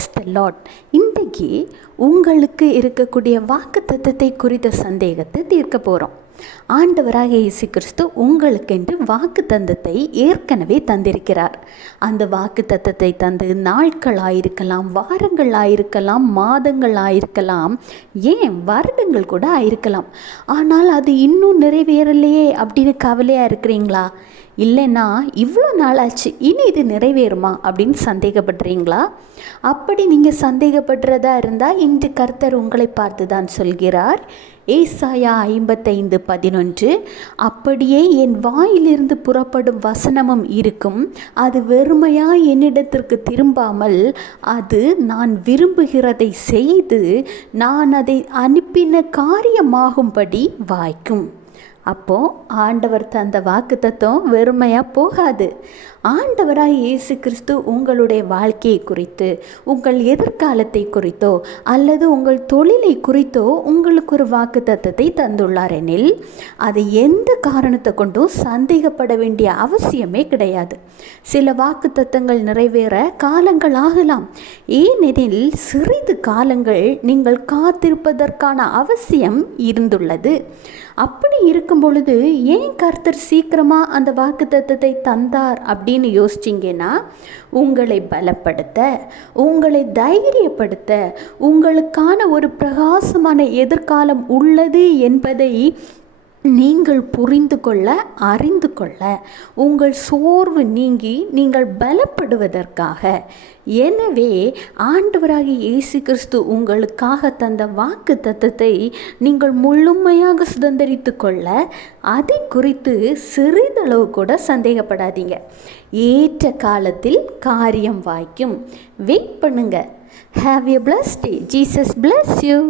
Praise the Lord. இன்றைக்கு உங்களுக்கு இருக்கக்கூடிய வாக்குத்தத்தத்தை குறித்த சந்தேகத்தை தீர்க்க போகிறோம். ஆண்டவராக இயேசு கிறிஸ்து உங்களுக்கென்று வாக்குத்தத்தத்தை ஏற்கனவே தந்திருக்கிறார். அந்த வாக்குத்தத்தத்தை தந்து நாட்களாயிருக்கலாம், வாரங்களாயிருக்கலாம், மாதங்களாயிருக்கலாம், ஏன் வருடங்கள் கூட ஆயிருக்கலாம். ஆனால் அது இன்னும் நிறைவேறலையே அப்படின்னு கவலையாக இருக்கிறீங்களா? இல்லைன்னா இவ்வளோ நாள் ஆச்சு, இனி இது நிறைவேறுமா அப்படின்னு சந்தேகப்படுறீங்களா? அப்படி நீங்கள் சந்தேகப்படுறதா இருந்தால் இன்று கர்த்தர் உங்களை பார்த்து தான் சொல்கிறார். ஏசாயா 55:11, அப்படியே என் வாயிலிருந்து புறப்படும் வசனமும் இருக்கும், அது வெறுமையாக என்னிடத்திற்கு திரும்பாமல் அது நான் விரும்புகிறதை செய்து நான் அதை அனுப்பின காரியமாகும்படி வாய்க்கும். அப்போது ஆண்டவர் தந்த வாக்குத்தத்தம் வெறுமையாக போகாது. ஆண்டவராக இயேசு கிறிஸ்து உங்களுடைய வாழ்க்கையை குறித்து, உங்கள் எதிர்காலத்தை குறித்தோ அல்லது உங்கள் தொழிலை குறித்தோ உங்களுக்கு ஒரு வாக்குத்தத்தத்தை தந்துள்ளார் எனில் அதை எந்த காரணத்தை கொண்டும் சந்தேகப்பட வேண்டிய அவசியமே கிடையாது. சில வாக்குத்தத்தங்கள் நிறைவேற காலங்கள் ஆகலாம். ஏனெனில் சிறிது காலங்கள் நீங்கள் காத்திருப்பதற்கான அவசியம் இருந்துள்ளது. அப்படி இருக்கும் பொழுது ஏன் கர்த்தர் சீக்கிரமாக அந்த வாக்குத்தத்தத்தை தந்தார் அப்படின்னு யோசிச்சிங்கன்னா, உங்களை பலப்படுத்த, உங்களை தைரியப்படுத்த, உங்களுக்கான ஒரு பிரகாசமான எதிர்காலம் உள்ளது என்பதை நீங்கள் புரிந்து கொள்ள, அறிந்து கொள்ள, உங்கள் சோர்வு நீங்கி நீங்கள் பலப்படுவதற்காக. எனவே ஆண்டவராகிய இயேசு கிறிஸ்து உங்களுக்காக தந்த வாக்கு தத்தத்தை நீங்கள் முழுமையாக சுதந்திரித்து கொள்ள, அதை குறித்து சிறிதளவு கூட சந்தேகப்படாதீங்க. ஏற்ற காலத்தில் காரியம் வாய்க்கும். வெயிட் பண்ணுங்க. Have a blessed day. Jesus bless you.